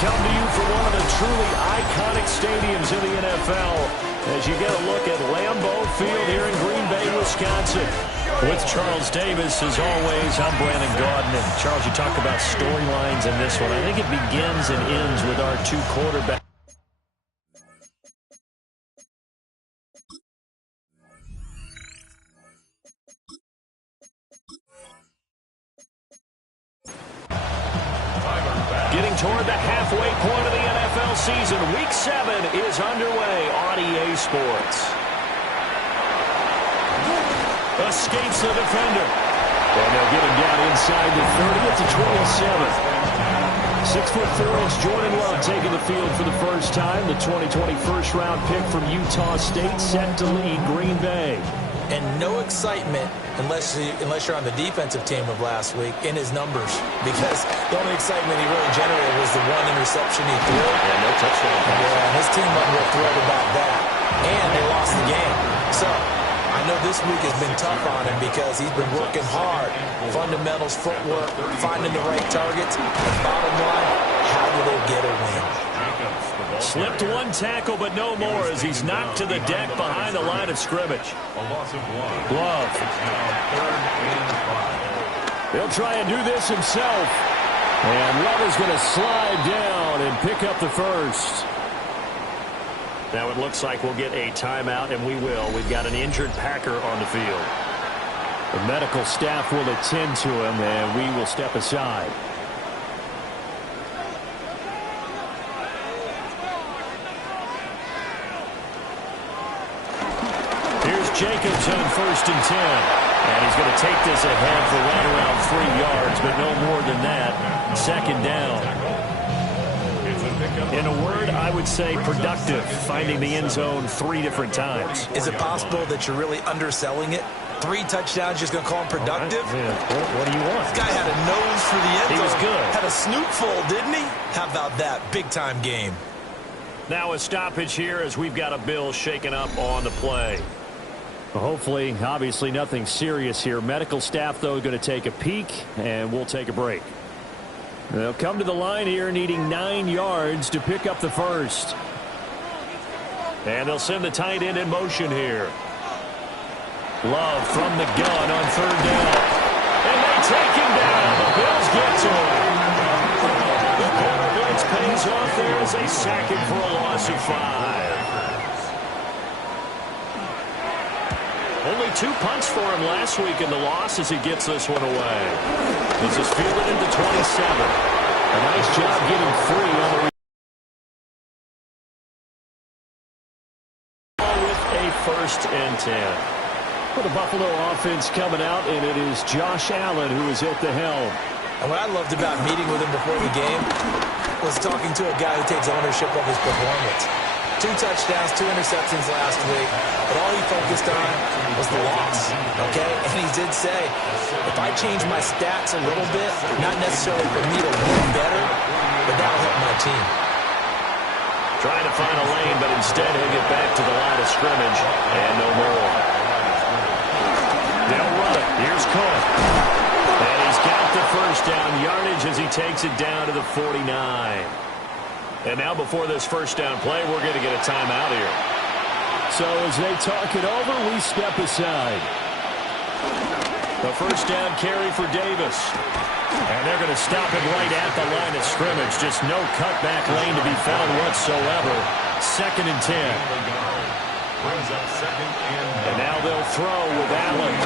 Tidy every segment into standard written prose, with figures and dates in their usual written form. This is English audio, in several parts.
come to you from one of the truly iconic stadiums in the NFL as you get a look at Lambeau Field here in Green Bay, Wisconsin. With Charles Davis, as always, I'm Brandon Gaudin. And Charles, you talk about storylines in this one. I think it begins and ends with our two quarterbacks. Getting toward the halfway point of the NFL season. Week 7 is underway on EA Sports. Escapes the defender. And they'll get him down inside the 30 at the 27. 6'4" Jordan Love taking the field for the first time. The 2020 first-round pick from Utah State set to lead Green Bay. And no excitement unless you're on the defensive team of last week in his numbers, because the only excitement he really generated was the one interception he threw. Yeah, no touchdown pass. Yeah, and his team wasn't real thrilled about that. And they lost the game. So I know this week has been tough on him because he's been working hard. Fundamentals, footwork, finding the right targets. And bottom line, how do they get a win? Slipped one tackle, but no more as he's knocked to the deck behind the line of scrimmage. Love. He'll try and do this himself. And Love is going to slide down and pick up the first. Now it looks like we'll get a timeout, and we will. We've got an injured Packer on the field. The medical staff will attend to him, and we will step aside. Jacobs on 1st and 10. And he's going to take this ahead for right around 3 yards, but no more than that. 2nd down. In a word, I would say productive, finding the end zone 3 different times. Is it possible that you're really underselling it? 3 touchdowns, just going to call him productive? What do you want? This guy had a nose for the end zone. He was good. Had a snootful, didn't he? How about that? Big-time game. Now a stoppage here as we've got a Bill shaken up on the play. Hopefully, obviously nothing serious here. Medical staff, though, going to take a peek, and we'll take a break. They'll come to the line here needing 9 yards to pick up the first. And they'll send the tight end in motion here. Love from the gun on 3rd down. And they take him down. The Bills get to him. The corner blitz pays off there as they sack him for a loss of 5. Only 2 punts for him last week in the loss as he gets this one away. This is fielded into 27. A nice job getting free on the with a 1st and 10. For the Buffalo offense coming out, and it is Josh Allen who is at the helm. And what I loved about meeting with him before the game was talking to a guy who takes ownership of his performance. 2 touchdowns, 2 interceptions last week, but all he focused on was the loss, okay? And he did say, if I change my stats a little bit, not necessarily for me to win better, but that'll help my team. Trying to find a lane, but instead he'll get back to the line of scrimmage, and no more. They'll run it. Here's Cook. And he's got the 1st down yardage as he takes it down to the 49. And now before this 1st down play, we're going to get a timeout here. So as they talk it over, we step aside. The 1st down carry for Davis. And they're going to stop him right at the line of scrimmage. Just no cutback lane to be found whatsoever. 2nd and 10. And now they'll throw with Allen.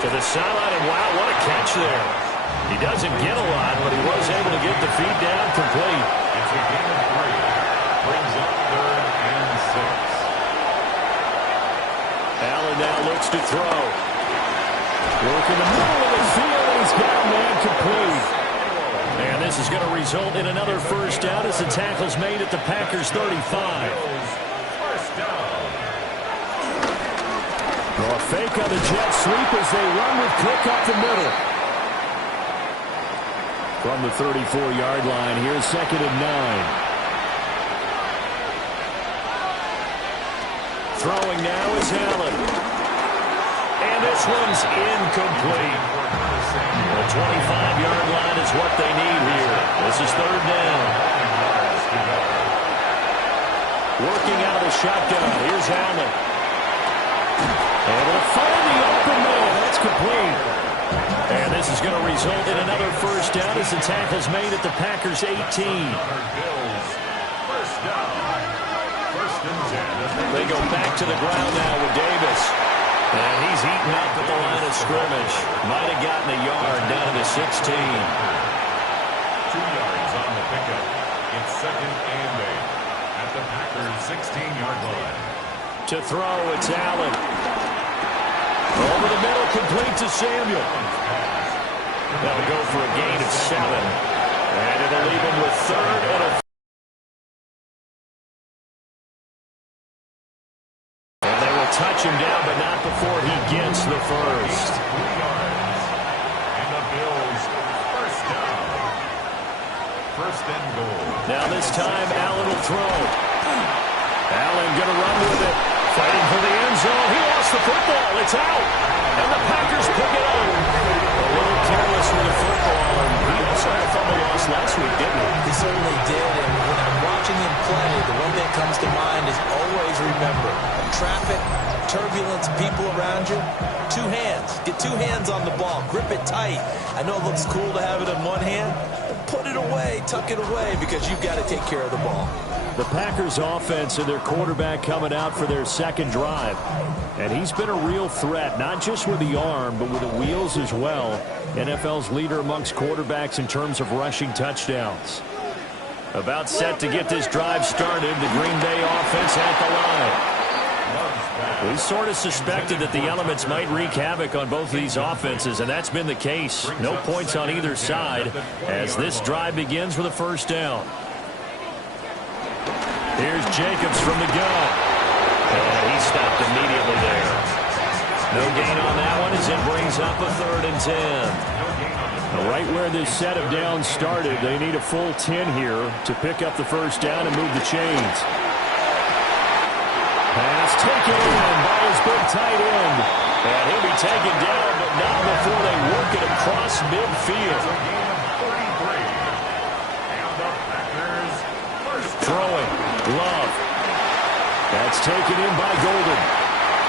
To the sideline, and wow, what a catch there. He doesn't get a lot, but he was able to get the feed down complete. It's a gain of 3. Brings up 3rd and 6. Allen now looks to throw. Work in the middle of the field, and he's got a man complete. And this is going to result in another 1st down as the tackle's made at the Packers' 35. First down. Well, a fake on the jet sweep as they run with Cook up the middle. From the 34-yard line, here's 2nd and 9. Throwing now is Allen. And this one's incomplete. The 25-yard line is what they need here. This is third down. Working out of the shotgun. Here's Allen. And will find the open man. That's complete. And this is going to result in another first down as the tackle's made at the Packers' 18. First down. First and 10. They go back to the ground now with Davis. And he's eaten up at the line of scrimmage. Might have gotten a yard down to the 16. 2 yards on the pickup. It's second and 8 at the Packers' 16-yard line. To throw, it's Allen. Over the middle, complete to Samuel. That'll go for a gain of 7. And it'll leave him with third and a... And they will touch him down, but not before he gets the first. 3 yards. And the Bills first down. First and goal. Now this time, Allen will throw. Allen going to run with it. Fighting for the end zone. He lost the football. It's out. And the Packers pick it up. A little careless with the football. And he also had a fumble loss last week, didn't he? He certainly did. And when I'm watching him play, the one that comes to mind is always remember traffic, turbulence, people around you. 2 hands. Get 2 hands on the ball. Grip it tight. I know it looks cool to have it in one hand, but put it away, tuck it away, because you've got to take care of the ball. The Packers offense and their quarterback coming out for their second drive. And he's been a real threat, not just with the arm, but with the wheels as well. NFL's leader amongst quarterbacks in terms of rushing touchdowns. About set to get this drive started, the Green Bay offense at the line. We sort of suspected that the elements might wreak havoc on both of these offenses, and that's been the case. No points on either side as this drive begins with a first down. Here's Jacobs from the gun. And he stopped immediately there. No gain on that one as it brings up a third and 10. Right where this set of downs started, they need a full 10 here to pick up the first down and move the chains. Pass taken in by his big tight end. And he'll be taken down, but not before they work it across midfield. Throwing. Love. That's taken in by Golden.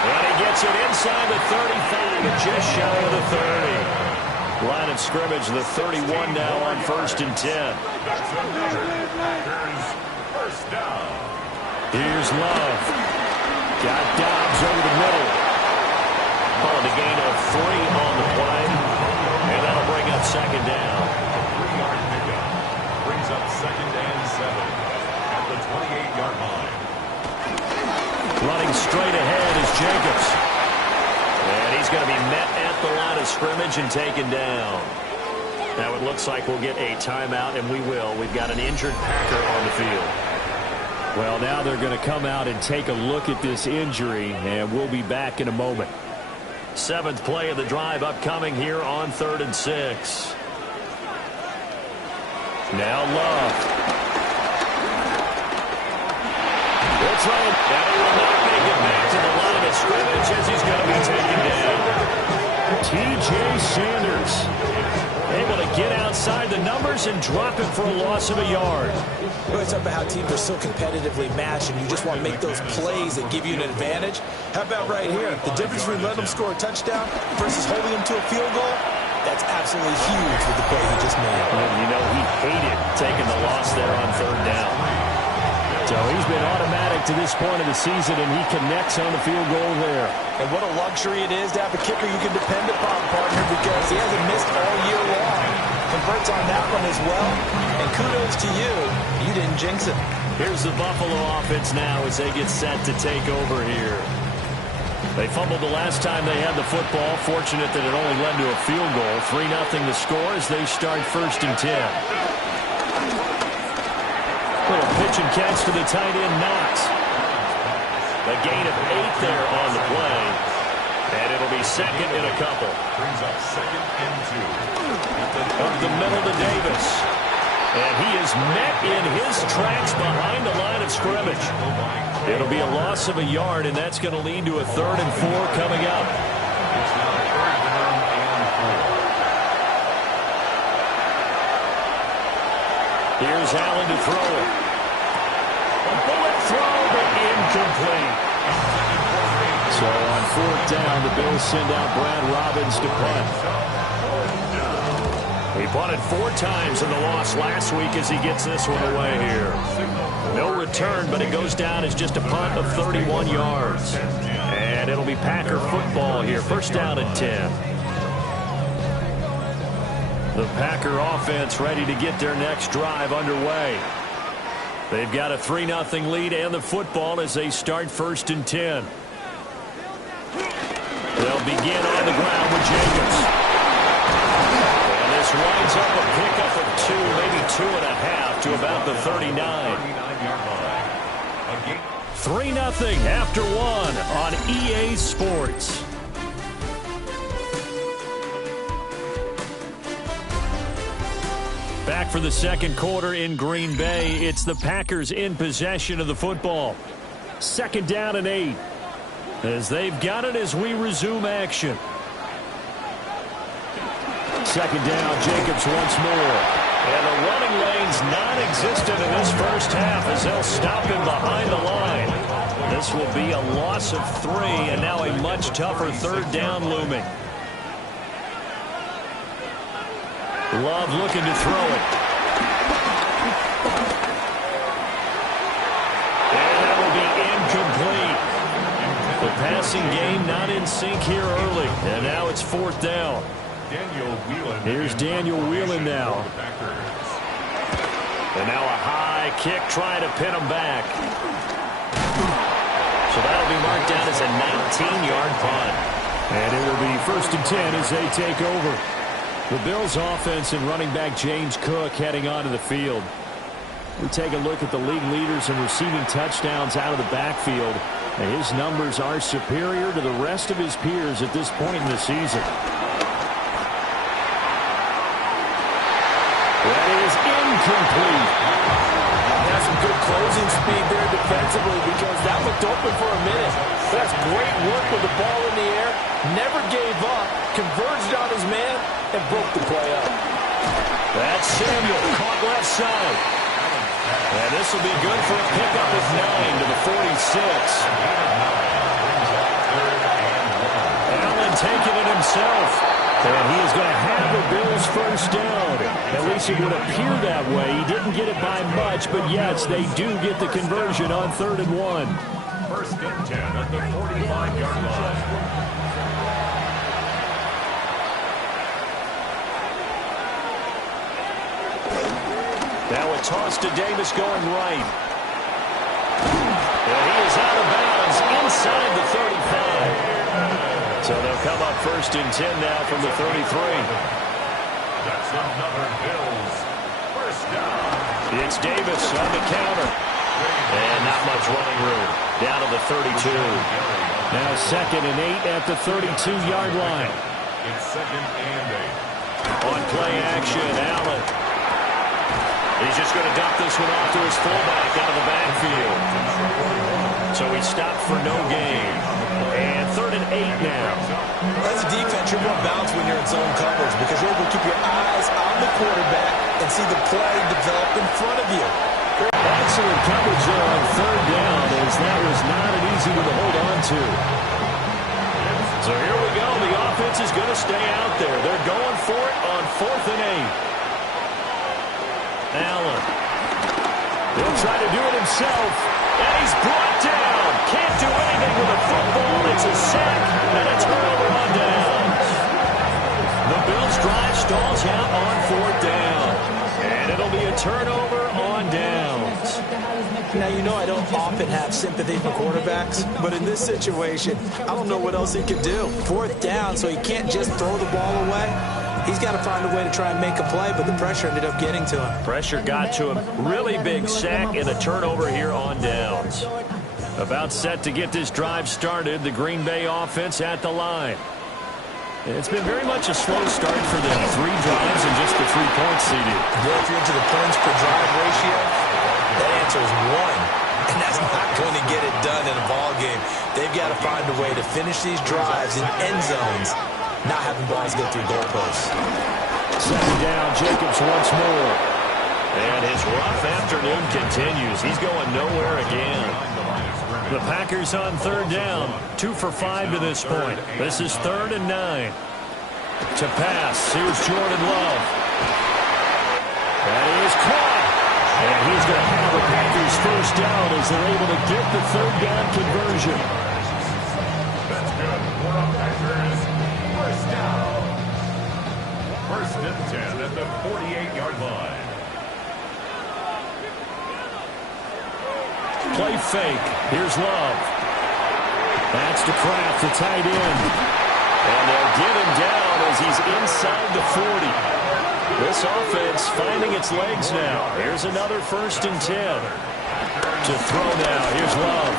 And he gets it inside the 35 and just shy of the 30. Line of scrimmage, the 31 now on first and 10. Here's Love. Got Dobbs over the middle. Called a gain of 3 on the play. And that'll bring up second down. 3-yard pickup. Brings up second and 7. The 28-yard line. Running straight ahead is Jacobs. And he's going to be met at the line of scrimmage and taken down. Now it looks like we'll get a timeout, and we will. We've got an injured Packer on the field. Well, now they're going to come out and take a look at this injury, and we'll be back in a moment. 7th play of the drive upcoming here on 3rd and 6. Now Love. Now he will not make it back to the line of scrimmage as he's going to be taken down. T.J. Sanders able to get outside the numbers and drop it for a loss of a yard. We always talk about how teams are so competitively matched and you just want to make those plays that give you an advantage. How about right here? The difference between letting them score a touchdown versus holding them to a field goal, that's absolutely huge with the play he just made. And you know he hated taking the loss there on 3rd down. So he's been automatic to this point of the season, and he connects on the field goal there. And what a luxury it is to have a kicker you can depend upon, partner, because he hasn't missed all year long. Converts on that one as well. And kudos to you. You didn't jinx it. Here's the Buffalo offense now as they get set to take over here. They fumbled the last time they had the football. Fortunate that it only led to a field goal. 3-0 the score as they start 1st and 10. Little pitch and catch to the tight end, Knox. A gain of 8 there on the play. And it'll be second and a couple. Brings up second and 2. Up the middle to Davis. And he is met in his tracks behind the line of scrimmage. It'll be a loss of a yard, and that's going to lead to a 3rd and 4 coming up. It's now 3rd down and 4. Here's Allen to throw it. A bullet throw, but incomplete. So on 4th down, the Bills send out Brad Robbins to punt. He punted 4 times in the loss last week as he gets this one away here. No return, but it goes down as just a punt of 31 yards. And it'll be Packer football here. 1st down and 10. The Packer offense ready to get their next drive underway. They've got a 3-0 lead and the football as they start 1st and 10. They'll begin on the ground with Jacobs. And this winds up a pickup of 2, maybe 2.5 to about the 39. 3-0 after 1 on EA Sports. Back for the 2nd quarter in Green Bay. It's the Packers in possession of the football. 2nd down and 8. As they've got it as we resume action. 2nd down, Jacobs once more. And the running lane's non-existent in this 1st half as they'll stop him behind the line. This will be a loss of 3 and now a much tougher 3rd down looming. Love looking to throw it. And that will be incomplete. The passing game not in sync here early. And now it's 4th down. Here's Daniel Whelan now. And now a high kick trying to pin him back. So that'll be marked down as a 19-yard punt. And it will be 1st and 10 as they take over. The Bills offense and running back James Cook heading onto the field. We take a look at the league leaders in receiving touchdowns out of the backfield. And his numbers are superior to the rest of his peers at this point in the season. That is incomplete. That's some good closing speed there defensively because that looked open for a minute. That's great work with the ball in the air. Never gave up. Converged on his man and broke the play up. That's Samuel caught left side. And this will be good for a pickup of 9 to the 46. Allen taking it himself. And he is going to have the Bills 1st down. At least it would appear that way. He didn't get it by much, but yes, they do get the conversion on 3rd and 1. 1st and 10 at the 45-yard line. Now a toss to Davis going right. And he is out of bounds inside the 35. So they'll come up 1st and 10 now from the 33. That's another Bills 1st down. It's Davis on the counter. And not much running room. Down to the 32. Now 2nd and 8 at the 32-yard line. It's 2nd and 8. On play action, Allen. He's just going to dump this one off to his fullback out of the backfield. So he stopped for no gain. And 3rd and 8 now. As a defense, you're going to bounce when you're in zone coverage because you're able to keep your eyes on the quarterback and see the play develop in front of you. Excellent coverage there on 3rd down as that was not an easy one to hold on to. So here we go. The offense is going to stay out there. They're going for it on 4th and 8. Allen. He'll try to do it himself. And he's brought down. Can't do anything with a football. It's a sack and a turnover on downs. The Bills drive stalls out on 4th down. And it'll be a turnover on downs. Now, you know I don't often have sympathy for quarterbacks, but in this situation, I don't know what else he could do. 4th down, so he can't just throw the ball away. He's got to find a way to try and make a play, but the pressure ended up getting to him. Pressure got to him. Really big sack and a turnover here on downs. About set to get this drive started. The Green Bay offense at the line. It's been very much a slow start for them. 3 drives and just the 3 points seeded. If you're into the points per drive ratio, that answer is 1. And that's not going to get it done in a ball game. They've got to find a way to finish these drives in end zones, not having balls go through goalposts. 2nd down, Jacobs once more. And his rough afternoon continues. He's going nowhere again. The Packers on third down. 2 for 5 to this point. This is 3rd and 9. To pass. Here's Jordan Love. That is caught. And he's going to have the Packers first down as they're able to get the third down conversion. That's good. For the Packers, first down. 1st and 10 at the 48-yard line. Play fake. Here's Love. That's to Kraft, the tight end. And they'll get him down as he's inside the 40. This offense finding its legs now. Here's another 1st and 10. To throw now. Here's Love.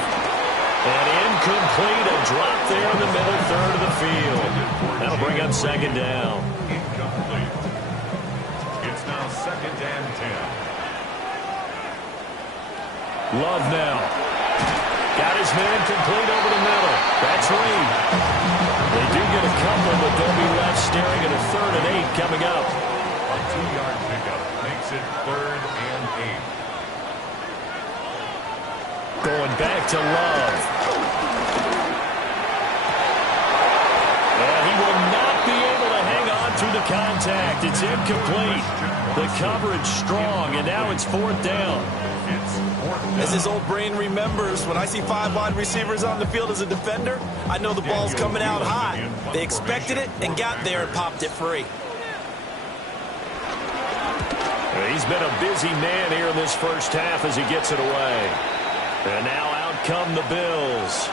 And incomplete. A drop there in the middle third of the field. That'll bring up 2nd down. Incomplete. It's now 2nd and 10. Love now. Got his man complete over the middle. That's Reed. They do get a couple, but they'll be left staring at a 3rd and 8 coming up. A 2-yard pickup makes it 3rd and 8. Going back to Love. And he will not be able to hang on through the contact. It's incomplete. The coverage strong, and now it's 4th down. As his old brain remembers, when I see 5 wide receivers on the field as a defender, I know the ball's coming out high. They expected it and got there and popped it free. He's been a busy man here in this first half as he gets it away. And now out come the Bills.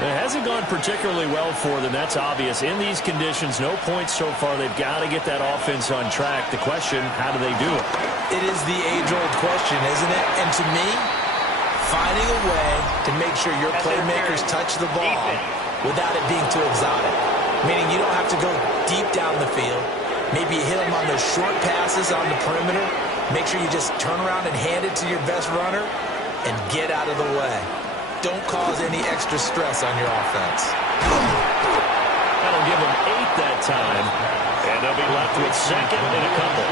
It hasn't gone particularly well for them, that's obvious. In these conditions, no points so far. They've got to get that offense on track. The question, how do they do it? It is the age-old question, isn't it? And to me, finding a way to make sure your playmakers touch the ball without it being too exotic. Meaning you don't have to go deep down the field. Maybe you hit them on those short passes on the perimeter. Make sure you just turn around and hand it to your best runner and get out of the way. Don't cause any extra stress on your offense. That'll give them 8 that time. And they'll be left with 2nd and a couple.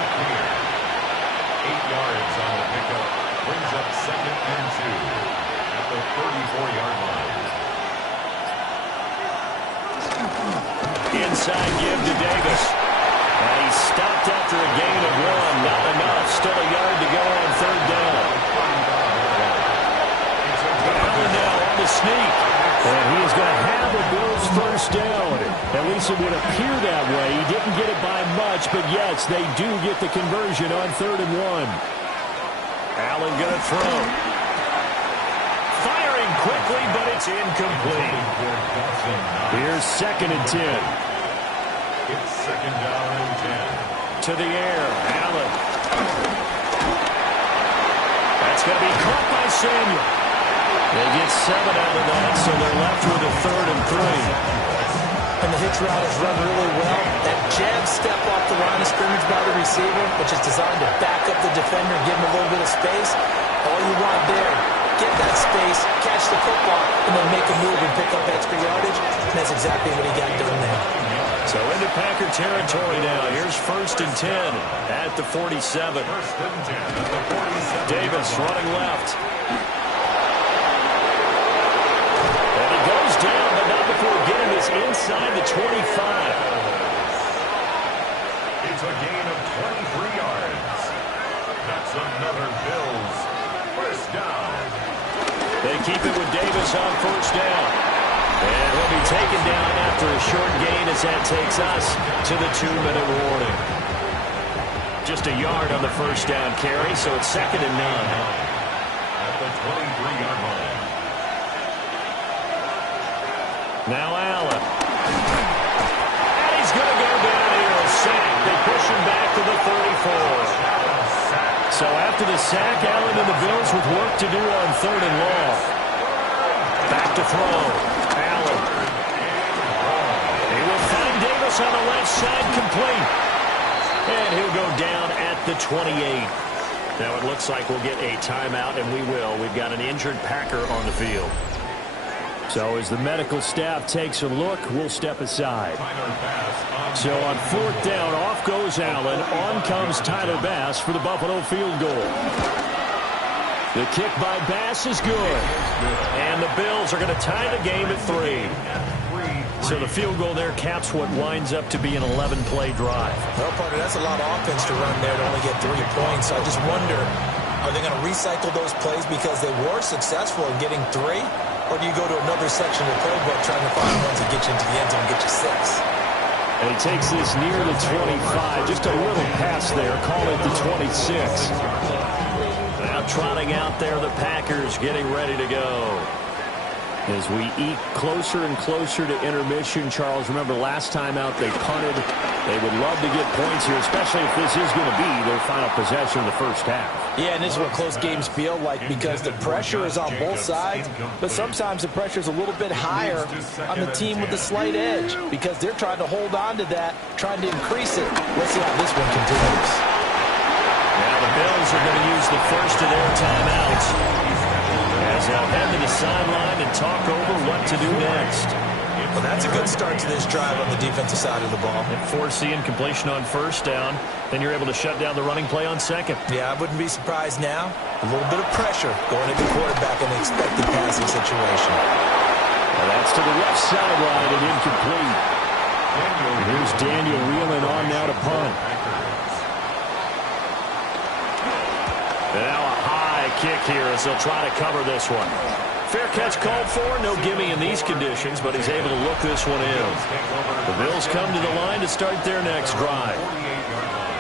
8 yards on the pickup. Brings up 2nd and 2 at the 34-yard line. Inside give to Davis. And he's stopped after a gain of 1. Not enough. Still a yard to go on 3rd down. Allen now on the sneak. And he is going to have the Bills first down. At least it would appear that way. He didn't get it by much, but yes, they do get the conversion on 3rd and 1. Allen going to throw. Firing quickly, but it's incomplete. Here's 2nd and 10. It's 2nd down and 10. To the air, Allen. That's going to be caught by Samuel. They get 7 out of that, so they're left with a 3rd and 3. And the hitch route is run really well. That jab step off the line of scrimmage by the receiver, which is designed to back up the defender and give him a little bit of space. All you want there, get that space, catch the football, and then make a move and pick up extra yardage. And that's exactly what he got done there. So into Packer territory now. Here's 1st and 10 at the 47. 1st and 10 at the 47. Davis running left. And he goes down, but not before getting this inside the 25. It's a gain of 23 yards. That's another Bills first down. They keep it with Davis on 1st down. And he'll be taken down after a short gain as that takes us to the 2-minute warning. Just a yard on the 1st down carry, so it's 2nd and 9. At the 23-yard line. Now Allen. And he's going to go down here. A sack. They push him back to the 34. So after the sack, Allen and the Bills with work to do on 3rd and long. Back to throw. Allen. He will find Davis on the left side, complete. And he'll go down at the 28. Now it looks like we'll get a timeout, and we will. We've got an injured Packer on the field. So as the medical staff takes a look, we'll step aside. So on 4th down, off goes Allen. On comes Tyler Bass for the Buffalo field goal. The kick by Bass is good. And the Bills are going to tie the game at 3. So the field goal there caps what winds up to be an 11-play drive. Well, partner, that's a lot of offense to run there to only get 3 points. I just wonder, are they going to recycle those plays because they were successful in getting 3? Or do you go to another section of the playbook trying to find ones that get you into the end zone and get you 6? And he takes this near the 25. Just a little pass there. Call it the 26. Now trotting out there, the Packers getting ready to go. As we eat closer and closer to intermission, Charles, remember last time out they punted. They would love to get points here, especially if this is going to be their final possession of the first half. Yeah, and this is what close games feel like because the pressure is on both sides, but sometimes the pressure is a little bit higher on the team with the slight edge because they're trying to hold on to that, trying to increase it. Let's see how this one continues. Now the Bills are going to use the first of their timeouts as they'll head to the sideline and talk over what to do next. Well, that's a good start to this drive on the defensive side of the ball. Forcing completion on 1st down. Then you're able to shut down the running play on 2nd. Yeah, I wouldn't be surprised now. A little bit of pressure going at the quarterback in the expected passing situation. Well, that's to the left sideline and incomplete. Here's Daniel wheeling on now to punt. And now a high kick here as they'll try to cover this one. Fair catch called for. No gimme in these conditions, but he's able to look this one in. The Bills come to the line to start their next drive.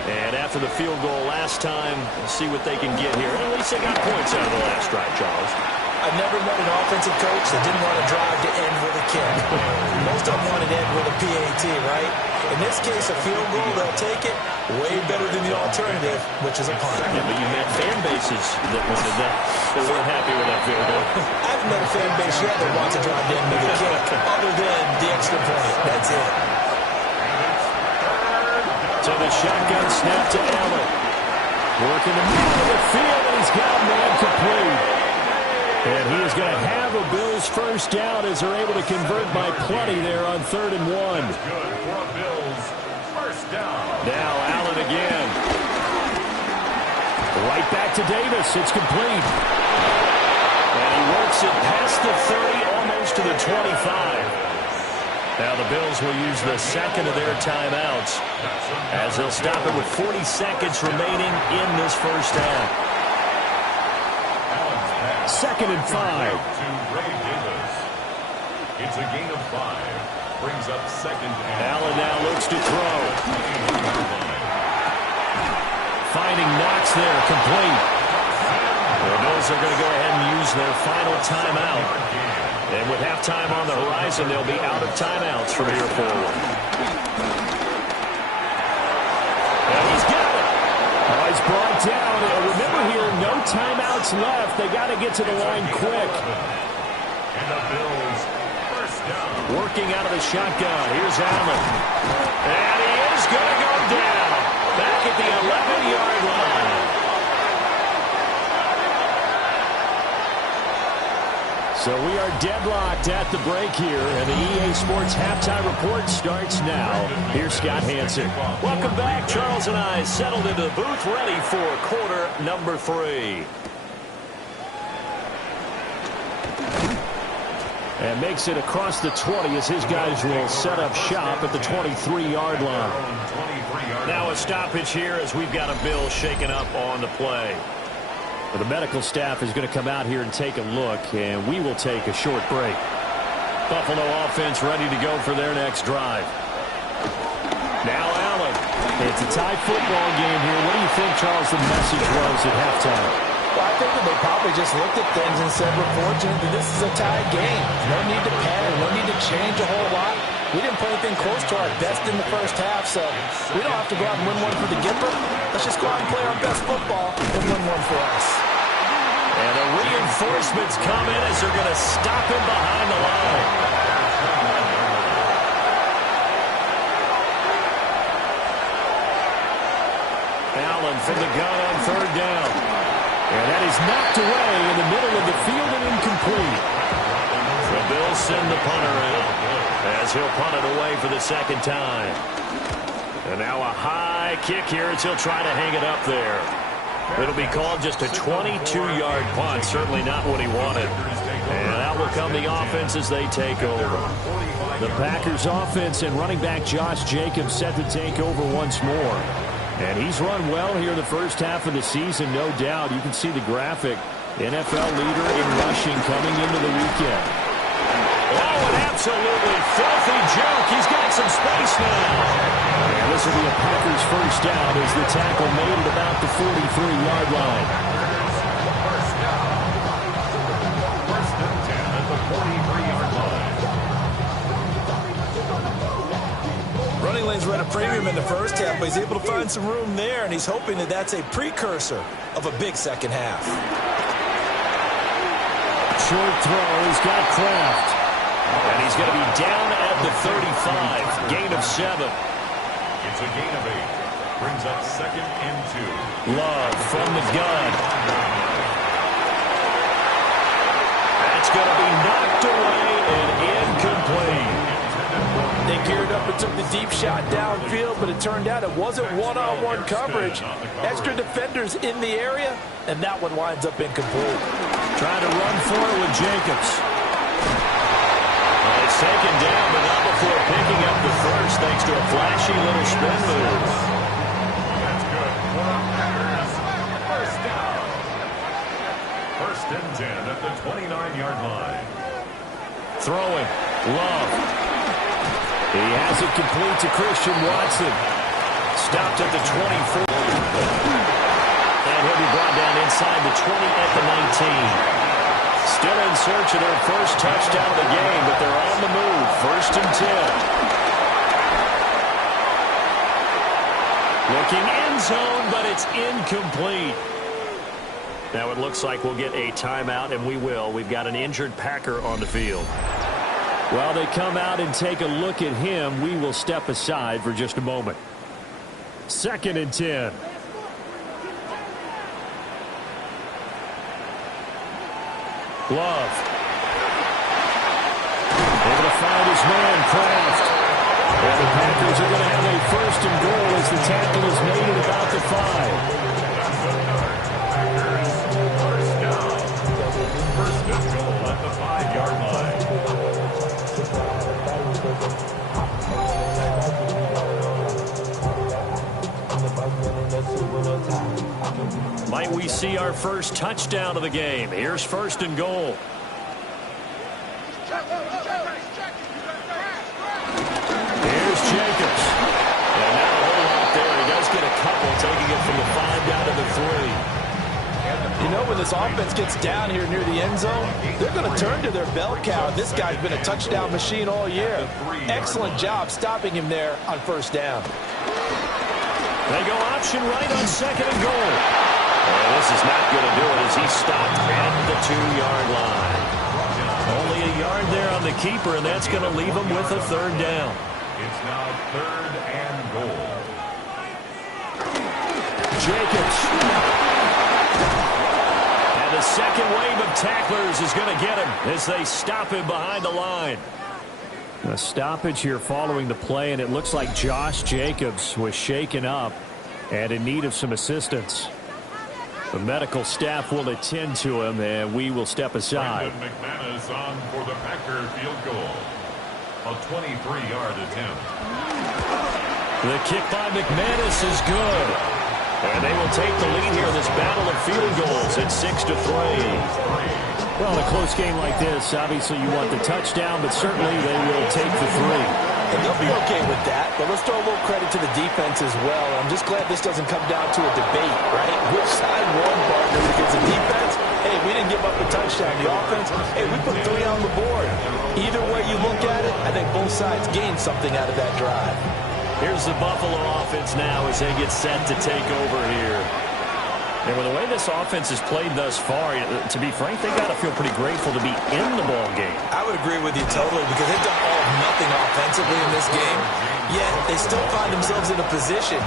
And after the field goal last time, we'll see what they can get here. At least they got points out of the last drive, Charles. I've never met an offensive coach that didn't want to drive to end with a kick. Most of them want to end with a PAT, right? In this case, a field goal, they'll take it. Way better than the alternative, which is a punt. Yeah, but you met fan bases that wanted that. They weren't happy with that field goal. I haven't met a fan base yet that wants to drive to end with a kick, other than the extra point. That's it. So the shotgun snap to Allen. Working the middle of the field, and he's got a man complete. And he is going to have a Bills first down as they're able to convert by plenty there on 3rd and 1. Now Allen again. Right back to Davis. It's complete. And he works it past the 30, almost to the 25. Now the Bills will use the 2nd of their timeouts as they'll stop it with 40 seconds remaining in this first half. 2nd and 5. It's a gain of 5. Brings up 2nd. Allen now looks to throw. Finding Knox there, complete. The Bills are going to go ahead and use their final timeout. And with halftime on the horizon, they'll be out of timeouts from here forward. And he's got it. Oh, he's brought down. Remember here, no timeouts left. They got to get to the line quick. And the Bills first down. Working out of the shotgun. Here's Allen. And he is going to go down. Back at the 11-yard line. So we are deadlocked at the break here, and the EA Sports Halftime Report starts now. Here's Scott Hansen. Welcome back. Charles and I settled into the booth, ready for quarter number 3. And makes it across the 20 as his guys will set up shop at the 23-yard line. Now a stoppage here as we've got a Bill shaken up on the play. The medical staff is going to come out here and take a look, and we will take a short break. Buffalo offense ready to go for their next drive. Now Allen. It's a tie football game here. What do you think, Charles, the message was at halftime? Well, I think that they probably just looked at things and said, we're fortunate that this is a tied game. No need to panic. No need to change a whole lot. We didn't play anything close to our best in the first half, so we don't have to go out and win one for the Gipper. Let's just go out and play our best football and win one for us. And the reinforcements come in as they're going to stop him behind the line. Allen from the gun on 3rd down. And that is knocked away in the middle of the field and incomplete. The Bills send the punter in as he'll punt it away for the second time. And now a high kick here as he'll try to hang it up there. It'll be called just a 22-yard punt. Certainly not what he wanted. And out will come the offense as they take over. The Packers offense and running back Josh Jacobs set to take over once more. And he's run well here the first half of the season, no doubt. You can see the graphic. NFL leader in rushing coming into the weekend. Oh, an absolutely filthy joke. He's got some space now. And this will be a Packers first down as the tackle made it about the 43-yard line. First down. First and 10 at the 43-yard line. Running lanes were at a premium in the first half, but he's able to find some room there, and he's hoping that that's a precursor of a big second half. Short throw. He's got Kraft. And he's going to be down at the 35. Gain of 7. It's a gain of 8. Brings up second and 2. Love from the gun. That's going to be knocked away and incomplete. They geared up and took the deep shot downfield, but it turned out it wasn't one-on-one coverage. Extra defenders in the area, and that one winds up incomplete. Trying to run for it with Jacobs. Well, it's taken down, but not before picking up the first thanks to a flashy little spin move. That's good for the Packers. First down. First and 10 at the 29-yard line. Throwing. Love. He has it complete to Christian Watson. Stopped at the 24. And he'll be brought down inside the 20 at the 19. Still in search of their first touchdown of the game, but they're on the move. First and 10. Looking end zone, but it's incomplete. Now it looks like we'll get a timeout, and we will. We've got an injured Packer on the field. While they come out and take a look at him, we will step aside for just a moment. Second and 10. Love. Able to find his man, Kraft. And the Packers are going to have a first and goal as the tackle is made at about the 5. First and goal at the 5-yard line. Might we see our first touchdown of the game? Here's first and goal. Here's Jacobs. And now a whole lot there. He does get a couple, taking it from the 5 down to the 3. You know, when this offense gets down here near the end zone, they're going to turn to their bell cow. This guy's been a touchdown machine all year. Excellent job stopping him there on first down. They go option right on second and goal. Well, this is not going to do it as he stopped at the 2-yard line. Only a yard there on the keeper, and that's going to leave him with a third down. It's now third and goal. Jacobs. And the second wave of tacklers is going to get him as they stop him behind the line. A stoppage here following the play, and it looks like Josh Jacobs was shaken up and in need of some assistance. The medical staff will attend to him, and we will step aside. McManus on for the Packer field goal. A 23-yard attempt. The kick by McManus is good. And they will take the lead here in this battle of field goals at 6-3. Well, in a close game like this, obviously you want the touchdown, but certainly they will take the 3. And they'll be okay with that, but let's throw a little credit to the defense as well. I'm just glad this doesn't come down to a debate, right? Which side won, partner? Because the defense, hey, we didn't give up a touchdown. The offense, hey, we put 3 on the board. Either way you look at it, I think both sides gained something out of that drive. Here's the Buffalo offense now as they get set to take over here. And with the way this offense has played thus far, to be frank, they got to feel pretty grateful to be in the ball game. I would agree with you totally because they've done all of nothing offensively in this game, yet they still find themselves in a position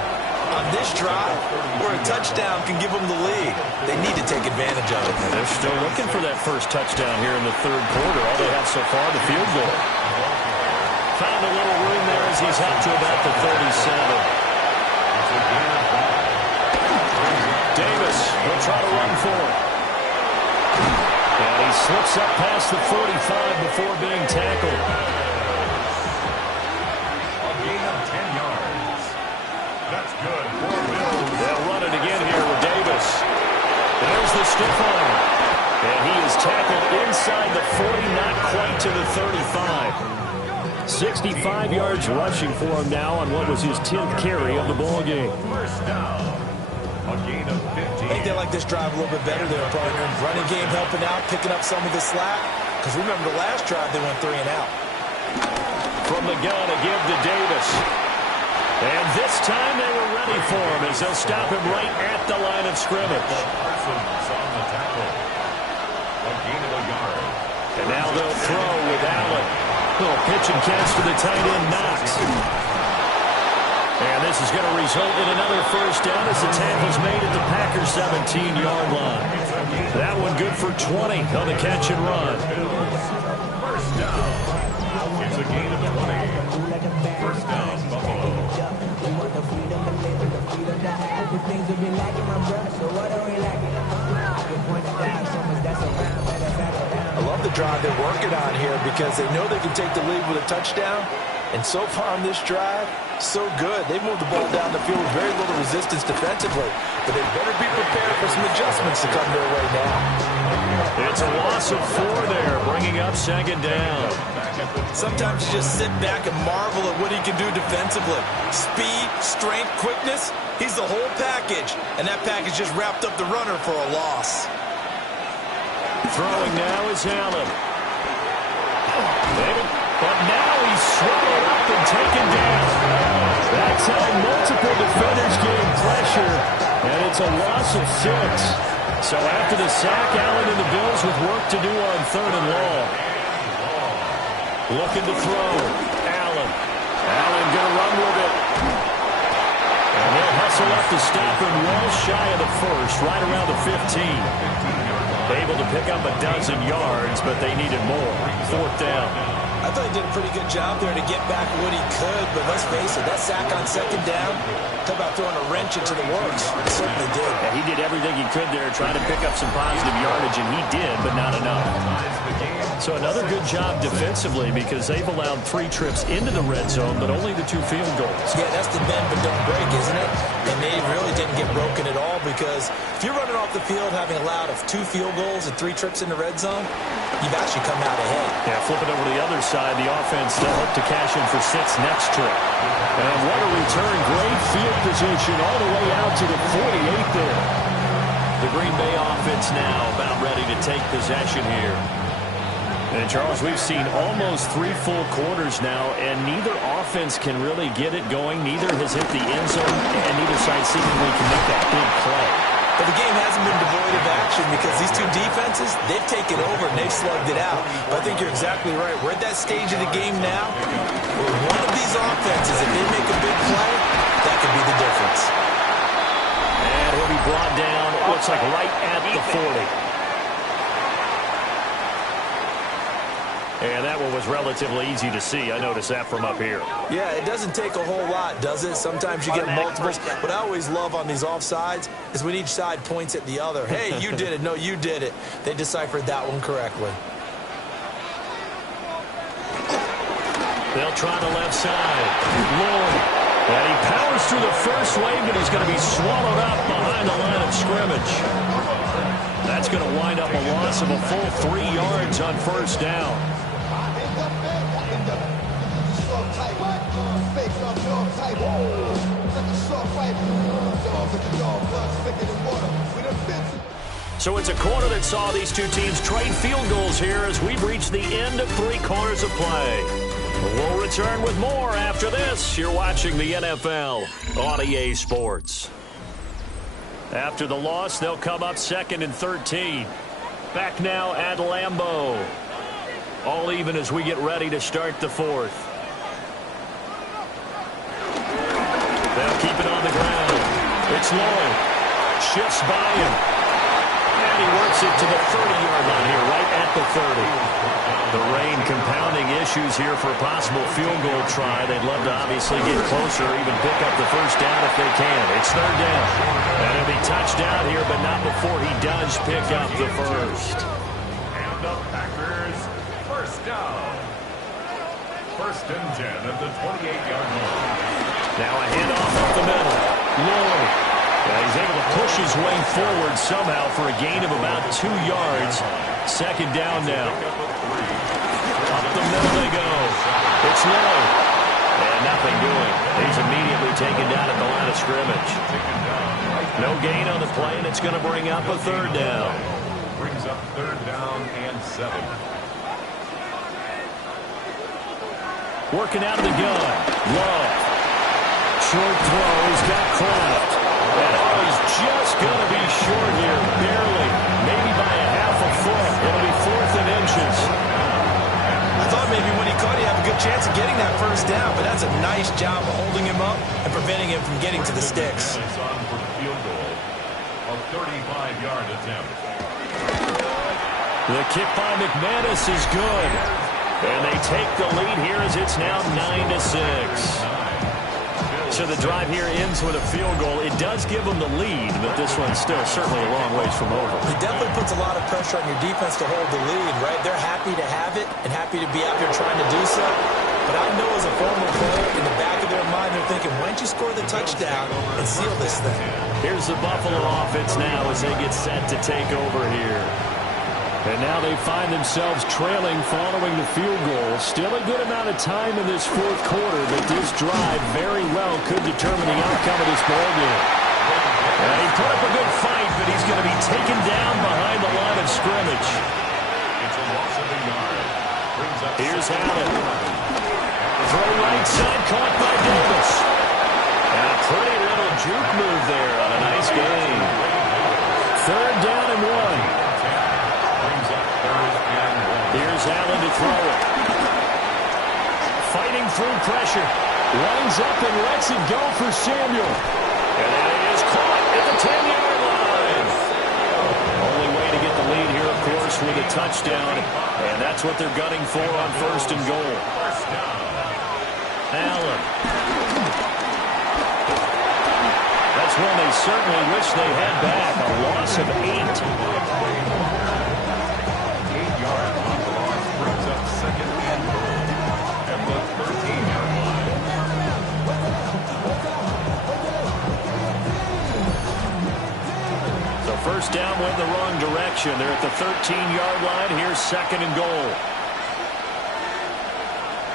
on this drive where a touchdown can give them the lead. They need to take advantage of it. They're still looking for that first touchdown here in the third quarter. All they have so far, the field goal. Found a little room there as he's out to about the 37. Davis will try to run for it. And he slips up past the 45 before being tackled. A gain of 10 yards. That's good for Bills. They'll run it again here with Davis. There's the stiff arm. And he is tackled inside the 40, not quite to the 35. 65 yards rushing for him now on what was his 10th carry of the ball game. First down. A gain of 15. I think they like this drive a little bit better there, partner. Running game helping out, picking up some of the slack. Because remember the last drive, they went 3 and out. From the gun, a give to Davis. And this time they were ready for him as they'll stop him right at the line of scrimmage. Parsons on the tackle. A gain of a yard. And now they'll throw with Allen. Little pitch and catch to the tight end, Knox. And this is going to result in another first down as the tackle's made at the Packers' 17-yard line. That one good for 20 on the catch and run. First down. It's a gain of 20. First down, Buffalo. I love the drive they're working on here because they know they can take the lead with a touchdown. And so far on this drive, so good. They moved the ball down the field with very little resistance defensively. But they better be prepared for some adjustments to come their way now. It's a loss of 4 there, bringing up second down. Sometimes you just sit back and marvel at what he can do defensively. Speed, strength, quickness, he's the whole package. And that package just wrapped up the runner for a loss. Throwing now is Allen. But now he's swallowed up and taken down. That's how multiple defenders gain pressure. And it's a loss of 6. So after the sack, Allen and the Bills with work to do on 3rd and long. Looking to throw. Allen. Allen going to run with it. And they'll hustle up to stop him well shy of the first, right around the 15. Able to pick up a dozen yards, but they needed more. 4th down. I thought he did a pretty good job there to get back what he could, but let's face it, that sack on 2nd down, talk about throwing a wrench into the works. He certainly did. Yeah, he did everything he could there, trying to pick up some positive yardage, and he did, but not enough. So another good job defensively because they've allowed 3 trips into the red zone, but only the 2 field goals. Yeah, that's the bend but don't break, isn't it? And they really didn't get broken at all because if you're running off the field having allowed 2 field goals and 3 trips in the red zone, you've actually come out ahead. Yeah, flipping over to the other side, the offense, they'll hope to cash in for 6 next trip. And what a return. Great field position all the way out to the 48 there. The Green Bay offense now about ready to take possession here. And, Charles, we've seen almost 3 full quarters now, and neither offense can really get it going. Neither has hit the end zone, and neither side seemingly can make that big play. But the game hasn't been devoid of action because these 2 defenses, they've taken over and they've slugged it out. But I think you're exactly right. We're at that stage of the game now where one of these offenses, if they make a big play, that could be the difference. And he'll be brought down, looks like right at the 40. And that one was relatively easy to see. I noticed that from up here. Yeah, it doesn't take a whole lot, does it? Sometimes you get multiples. What I always love on these offsides is when each side points at the other. Hey, you did it. No, you did it. They deciphered that one correctly. They'll try the left side. Lloyd. And he powers through the first wave, but he's going to be swallowed up behind the line of scrimmage. That's going to wind up a loss of a full 3 yards on 1st down. So it's a quarter that saw these 2 teams trade field goals here as we've reached the end of 3 quarters of play. We'll return with more after this. You're watching the NFL on EA Sports. After the loss, they'll come up 2nd and 13. Back now at Lambeau. All even as we get ready to start the 4th. They'll keep it on the ground. shifts by him. And he works it to the 30-yard line here, right at the 30. The rain compounding issues here for a possible field goal try. They'd love to obviously get closer or even pick up the first down if they can. It's third down. And he'll be touched down here, but not before he does pick up the first. And the Packers, first down. First and 10 at the 28-yard line. Now a handoff up the middle. Lloyd. He's able to push his way forward somehow for a gain of about 2 yards. Second down now. Up the middle they go. It's Lloyd. And nothing doing. He's immediately taken down at the line of scrimmage. No gain on the play, and it's going to bring up a third down. Brings up third down and 7. Working out of the gun. Love. Short throw. He's got Kraft. And he's just going to be short here. Barely. Maybe by a half a foot. It'll be 4th and inches. I thought maybe when he caught, he'd have a good chance of getting that first down, but that's a nice job of holding him up and preventing him from getting to the sticks. On for the field goal, a 35-yard attempt. The kick by McManus is good. And they take the lead here as it's now 9-6. So the drive here ends with a field goal. It does give them the lead, but this one's still certainly a long ways from over. It definitely puts a lot of pressure on your defense to hold the lead, right? They're happy to have it and happy to be out there trying to do so. But I know as a former player, in the back of their mind, they're thinking, why don't you score the touchdown and seal this thing? Here's the Buffalo offense now as they get set to take over here. And now they find themselves trailing following the field goal. Still a good amount of time in this fourth quarter, but this drive very well could determine the outcome of this ballgame. He put up a good fight, but he's going to be taken down behind the line of scrimmage. It's a loss of a yard. Here's Allen. Throw right side, caught by Davis. And a pretty little juke move there on a nice gain. Third down and 1. Here's Allen to throw it. Fighting through pressure. Lines up and lets it go for Samuel. And it is caught at the 10-yard line. Only way to get the lead here, of course, with a touchdown. And that's what they're gunning for on first and goal. Allen. That's one they certainly wish they had back. A loss of 8. First down went the wrong direction. They're at the 13-yard line. Here's second and goal.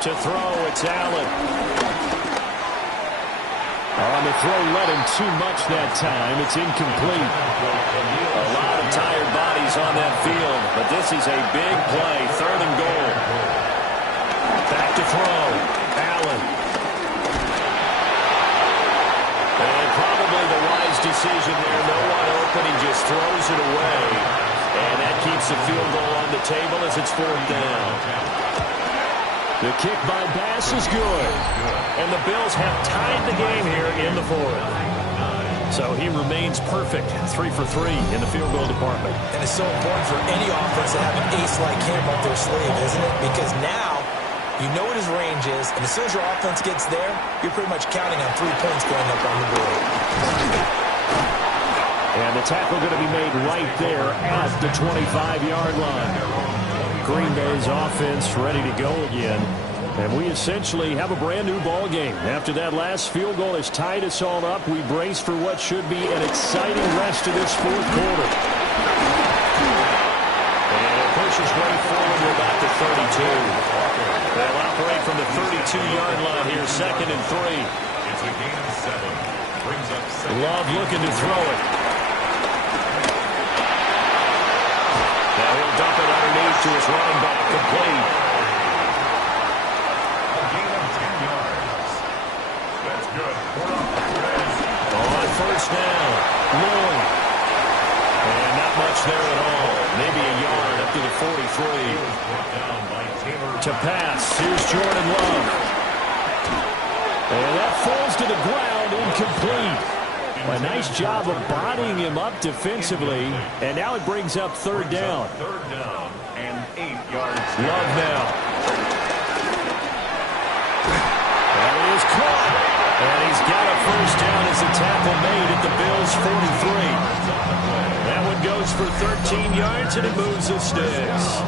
To throw, it's Allen. On the throw, led him too much that time. It's incomplete. A lot of tired bodies on that field, but this is a big play. Third and goal. Back to throw. Allen. And probably the wise decision there. No one open. He just throws it away. And that keeps the field goal on the table as it's fourth down. The kick by Bass is good. And the Bills have tied the game here in the fourth. So he remains perfect. 3 for 3 in the field goal department. And it's so important for any offense to have an ace like him up their sleeve, isn't it? Because now you know what his range is, and as soon as your offense gets there, you're pretty much counting on 3 points going up on the board. And the tackle going to be made right there at the 25-yard line. Green Bay's offense ready to go again. And we essentially have a brand-new ball game. After that last field goal has tied us all up, we brace for what should be an exciting rest of this fourth quarter. And it pushes way forward to about the 32. They'll operate from the 32-yard line here, second and 3. It's a gain of 7. Brings up 7. Love looking to throw it. Now he'll dump it underneath to his running back, complete. A gain of 10 yards. That's good. On first down, Lloyd. And not much there at all. Maybe a yard up to the 43. To pass, here's Jordan Love. And that falls to the ground, incomplete. A nice job of bodying him up defensively, and now it brings up third down. Third down and 8 yards. Love now. And he is caught. And he's got a first down as a tackle made at the Bills' 43. That one goes for 13 yards, and it moves the sticks.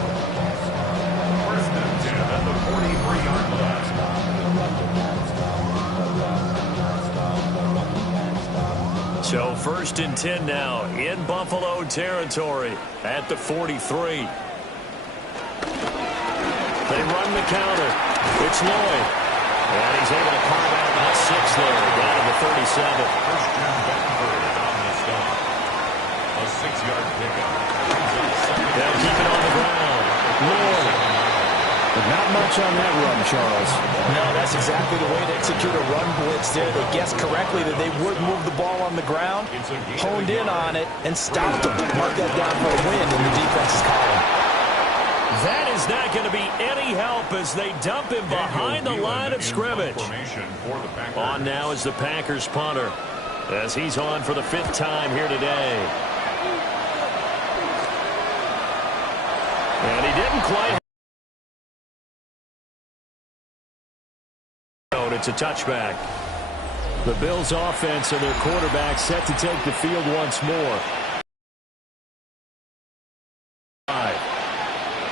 First and 10 at the 43-yard line. So first and 10 now in Buffalo territory at the 43. They run the counter. It's Lloyd. And he's able to carve out about 6 there, down to the 37. First down back third on the stop. A 6-yard pickup. They'll keep it on the ground. Lloyd. But not much on that run, Charles. No, that's exactly the way to execute a run blitz there. They guessed correctly that they would move the ball on the ground, honed in on it, and stopped them. Mark that down for a win in the defense's column. That is not going to be any help as they dump him behind the line of scrimmage. On now is the Packers punter as he's on for the 5th time here today. And he didn't quite. It's a touchback. The Bills offense and their quarterback set to take the field once more.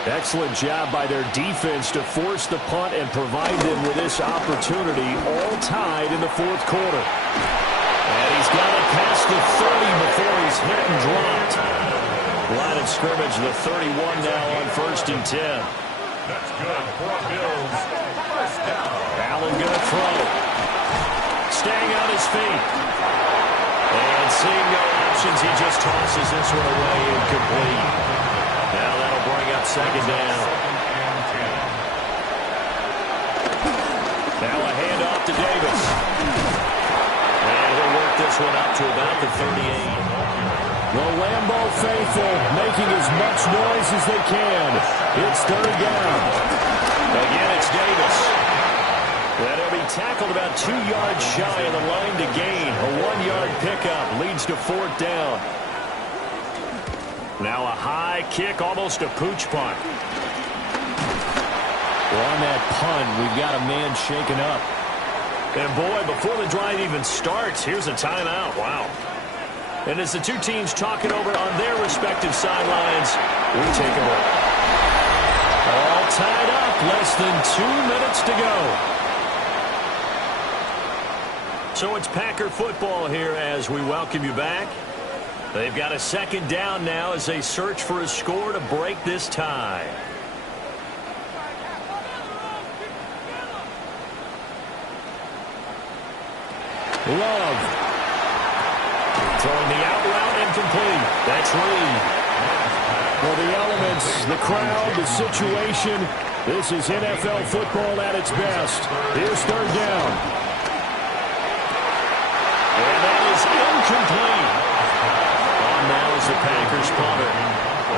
Excellent job by their defense to force the punt and provide them with this opportunity, all tied in the 4th quarter. And he's got it past the 30 before he's hit and dropped. Line of scrimmage, the 31 now on 1st and 10. That's good for Bills. First down. Allen going to throw. Staying on his feet. And seeing no options, he just tosses this one away incomplete. Now that'll bring up 2nd down. Now a handoff to Davis. And he'll work this one up to about the 38. The Lambeau faithful making as much noise as they can. It's 3rd down. Again, it's Davis. And he'll be tackled about 2 yards shy of the line to gain. A 1-yard pickup leads to 4th down. Now a high kick, almost a pooch punt. Well, on that punt, we've got a man shaken up. And boy, before the drive even starts, here's a timeout. Wow. And as the two teams talk it over on their respective sidelines, we take a break. All tied up, less than 2 minutes to go. So it's Packer football here as we welcome you back. They've got a 2nd down now as they search for a score to break this tie. Love. Throwing the out route incomplete. That's Reed. Well, the elements, the crowd, the situation, this is NFL football at its best. Here's 3rd down. And that is incomplete. On now is the Packers punter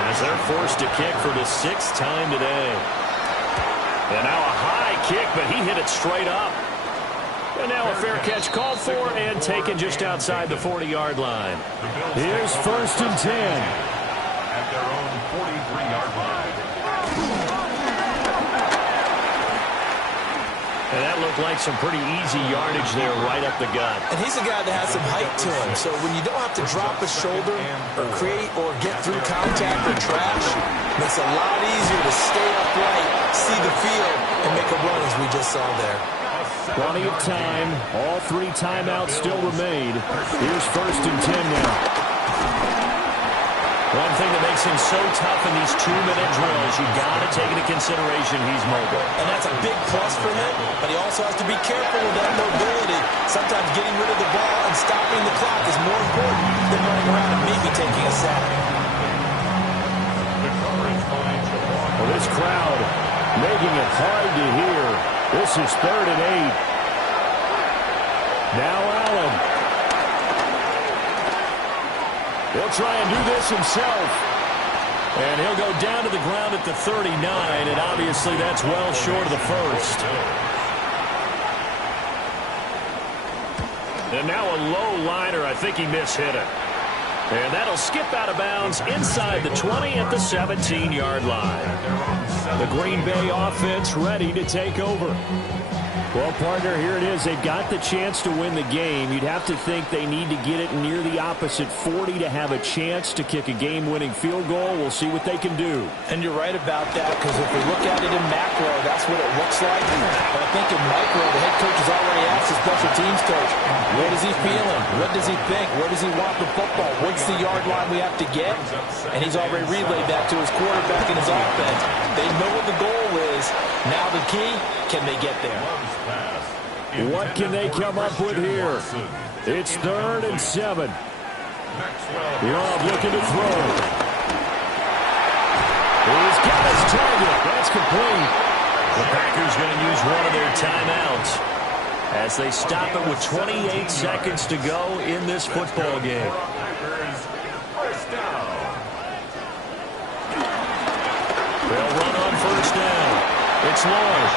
as they're forced to kick for the 6th time today. And now a high kick, but he hit it straight up. And now a fair catch called for and taken just outside the 40-yard line. Here's 1st and 10. At their own 43-yard line. And that looked like some pretty easy yardage there right up the gut. And he's a guy that has some height to him. So when you don't have to drop a shoulder or create or get through contact or trash, it makes it a lot easier to stay upright, see the field, and make a run as we just saw there. Plenty of time. All 3 timeouts still remain. Here's 1st and 10 now. One thing that makes him so tough in these 2-minute drills, you got to take into consideration he's mobile. And that's a big plus for him, but he also has to be careful with that mobility. Sometimes getting rid of the ball and stopping the clock is more important than running around and maybe taking a sack. Well, this crowd making it hard to hear. This is 3rd and 8. Now Allen. He'll try and do this himself. And he'll go down to the ground at the 39, and obviously that's well short of the 1st. And now a low liner. I think he mishit it. And that'll skip out of bounds inside the 20 at the 17-yard line. The Green Bay offense ready to take over. Well, partner, here it is. They've got the chance to win the game. You'd have to think they need to get it near the opposite 40 to have a chance to kick a game-winning field goal. We'll see what they can do. And you're right about that, because if we look at it in macro, that's what it looks like. But I think in micro, the head coach has already asked the special teams coach, what is he feeling? What does he think? Where does he want the football? What's the yard line we have to get? And he's already relayed that to his quarterback and his offense. They know what the goal is. Now the key, can they get there? What can they come up with here? It's 3rd and 7. Love looking to throw. He's got his target. That's complete. The Packers going to use one of their timeouts as they stop it with 28 seconds to go in this football game. They'll run on 1st down. It's Lloyd.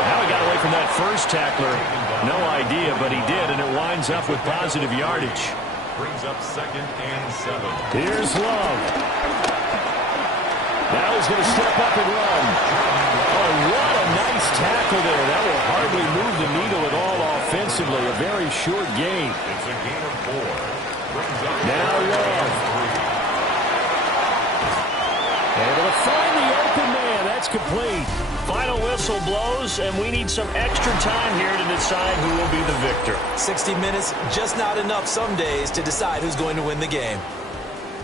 Now he got away from that first tackler. No idea, but he did, and it winds up with positive yardage. Brings up 2nd and 7. Here's Love. Now he's going to step up and run. Oh, what a nice tackle there. That will hardly move the needle at all offensively. A very short gain. It's a gain of 4. Brings up now Love. Able to find the open man. That's complete. Final whistle blows, and we need some extra time here to decide who will be the victor. 60 minutes, just not enough some days to decide who's going to win the game.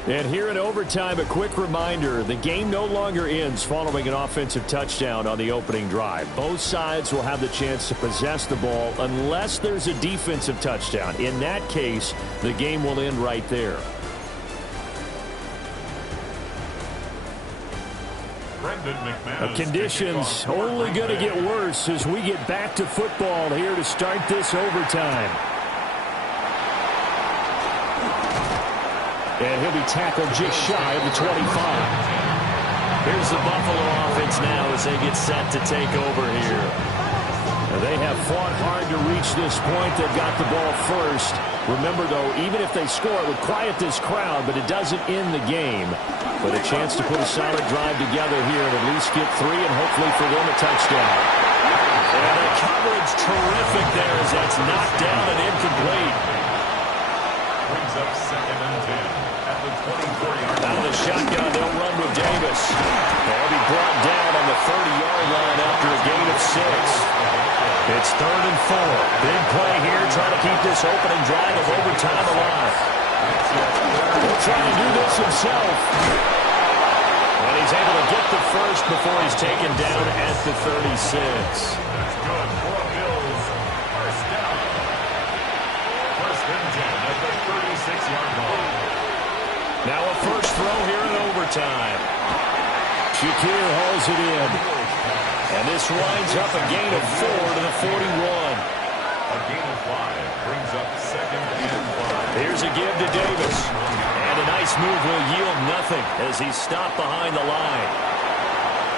And here in overtime, a quick reminder, the game no longer ends following an offensive touchdown on the opening drive. Both sides will have the chance to possess the ball unless there's a defensive touchdown. In that case, the game will end right there. Conditions only going to get worse as we get back to football here to start this overtime. And he'll be tackled just shy of the 25. Here's the Buffalo offense now as they get set to take over here. They have fought hard to reach this point. They've got the ball first. Remember, though, even if they score, it would quiet this crowd, but it doesn't end the game. But a chance to put a solid drive together here and at least get 3 and hopefully for them a touchdown. And the coverage terrific there as that's knocked down and incomplete. Brings up 2nd and 10 at the 24-yard line. Out of the shotgun, they'll run with Davis. They'll be brought down on the 30-yard line after a gain of 6. It's 3rd and 4. Big play here, trying to keep this opening drive of overtime alive. He'll try to do this himself. And he's able to get the first before he's taken down at the 36. That's good for Bills. First down. 1st and 10 at the 36-yard line. Now a first throw here in overtime. Shakir hauls it in. And this winds up a gain of 4 to the 41. A gain of 5 brings up 2nd and 5. Here's a give to Davis. And a nice move will yield nothing as he's stopped behind the line.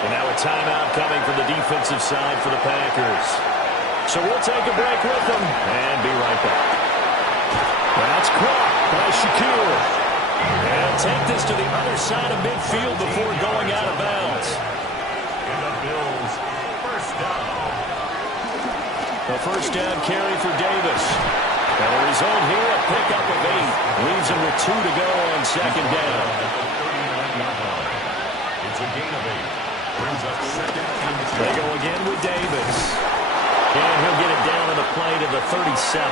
And now a timeout coming from the defensive side for the Packers. So we'll take a break with them and be right back. That's caught by Shakir. And take this to the other side of midfield before going out of bounds. And the Bills, first down. A first down carry for Davis. And the result here, a pickup of 8. Leaves him with 2 to go on 2nd down. It's a gain of 8. Brings up 2nd and 10. They go again with Davis. And he'll get it down on the play to the 37.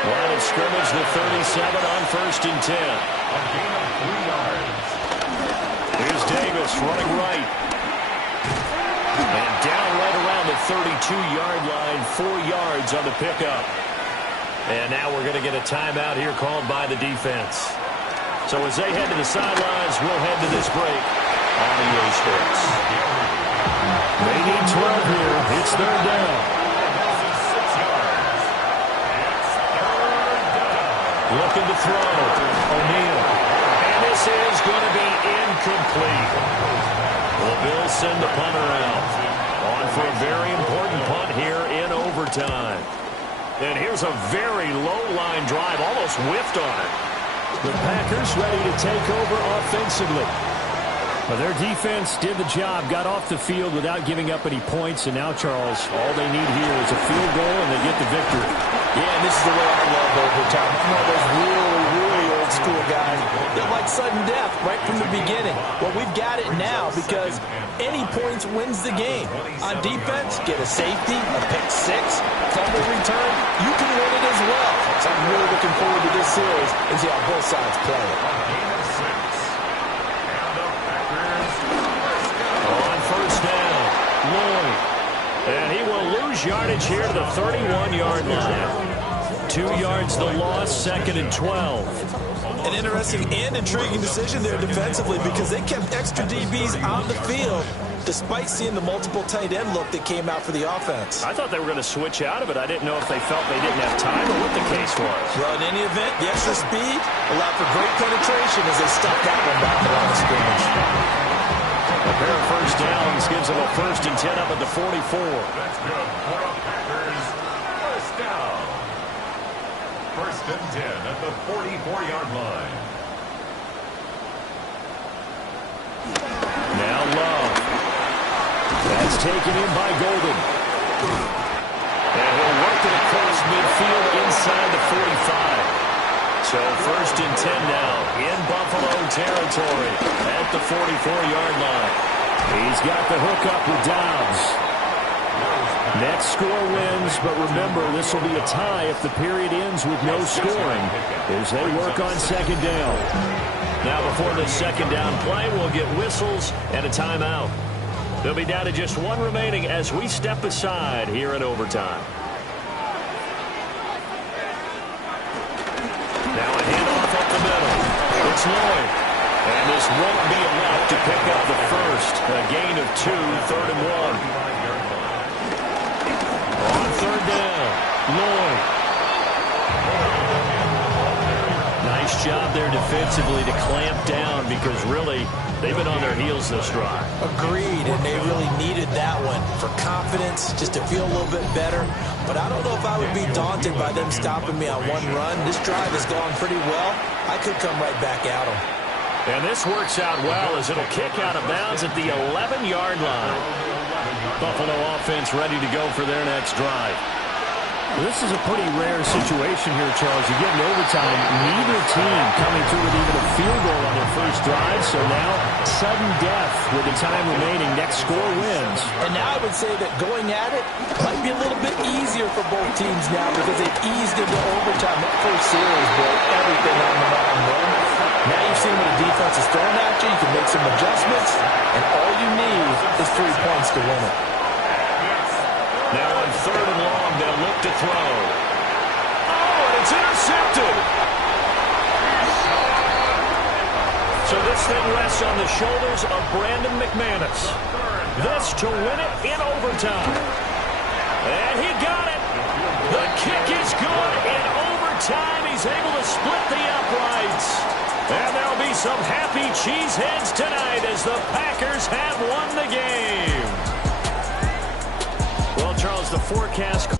Line of scrimmage, the 37 on 1st and 10. A gain of 3 yards. Here's Davis running right. And down right around the 32-yard line, 4 yards on the pickup. And now we're going to get a timeout here called by the defense. So as they head to the sidelines, we'll head to this break on EA Sports. They need 12 here. It's 3rd down. Looking to throw. O'Neal. And this is going to be incomplete. The Bills send the punter out. On for a very important punt here in overtime. And here's a very low-line drive, almost whiffed on it. The Packers ready to take over offensively. Well, their defense did the job, got off the field without giving up any points, and now, Charles, all they need here is a field goal, and they get the victory. Yeah, and this is the way I love overtime. I'm one of those really old-school guys that like sudden death right from the beginning. Well, we've got it now because any points wins the game. On defense, get a safety, a pick six, fumble return, you can win it as well. So I'm really looking forward to this series and see how both sides play it. On first down, Lloyd. And he will lose yardage here to the 31-yard line. 2 yards the loss, 2nd and 12. An interesting and intriguing decision there defensively because they kept extra DBs on the field despite seeing the multiple tight end look that came out for the offense. I thought they were going to switch out of it. I didn't know if they felt they didn't have time or what the case was. Well, in any event, the extra speed allowed for great penetration as they stuffed that one back around the scrimmage. A pair of first downs gives them a 1st and 10 up at the 44. That's good for the Packers. First down. 1st and 10 at the 44-yard line. Now Love. That's taken in by Golden. And he'll work it across midfield inside the 45. So 1st and 10 now in Buffalo territory at the 44-yard line. He's got the hook up with Dobbs. Next score wins, but remember, this will be a tie if the period ends with no scoring as they work on 2nd down. Now before the 2nd down play, we'll get whistles and a timeout. They'll be down to just one remaining as we step aside here in overtime. Now a handoff up the middle. It's Lloyd. And this won't be enough to pick up the first. A gain of 2, 3rd and 1. On 3rd down, Lloyd. Nice job there defensively to clamp down because really they've been on their heels this drive. Agreed, and they really needed that one for confidence, just to feel a little bit better. But I don't know if I would be daunted by them stopping me on one run. This drive has gone pretty well. I could come right back at them. And this works out well as it'll kick out of bounds at the 11-yard line. Buffalo offense ready to go for their next drive. This is a pretty rare situation here, Charles. You get in overtime, neither team coming through with even a field goal on their first drive. So now, sudden death with the time remaining. Next score wins. And now I would say that going at it might be a little bit easier for both teams now because they've eased into overtime. That first series broke everything on the mountain run. Now you've seen what the defense is throwing at you. You can make some adjustments, and all you need is 3 points to win it. Now on 3rd and long, they'll look to throw. Oh, and it's intercepted. So this thing rests on the shoulders of Brandon McManus. This to win it in overtime. And he got it. The kick is good in overtime. He's able to split the uprights. And there'll be some happy cheeseheads tonight as the Packers have won the game. Well, Charles, the forecast